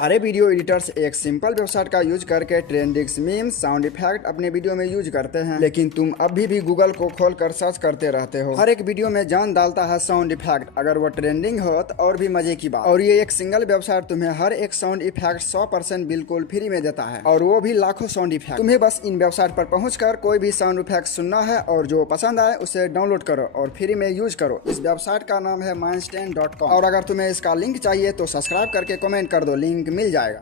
अरे video editors एक simple website का यूज करके ट्रेंडिंग्स, मीम्स, साउंड इफेक्ट अपने वीडियो में यूज करते हैं, लेकिन तुम अभी भी गूगल को खोलकर सर्च करते रहते हो। हर एक वीडियो में जान डालता है साउंड इफेक्ट, अगर वो ट्रेंडिंग हो तो और भी मजे की बात। और ये एक सिंगल वेबसाइट तुम्हें हर एक साउंड इफेक्ट 100% बिल्कुल फ्री में देता है, और वो भी लाखों साउंड इफेक्ट। तुम्हें बस इन वेबसाइट पर पहुंचकर कोई भी साउंड इफेक्ट सुनना है और जो पसंद आए उसे डाउनलोड करो और फ्री में यूज करो। इस वेबसाइट का नाम है mindstand.com, और अगर तुम्हें इसका लिंक चाहिए तो सब्सक्राइब करके कमेंट कर दो, लिंक मिल जाएगा।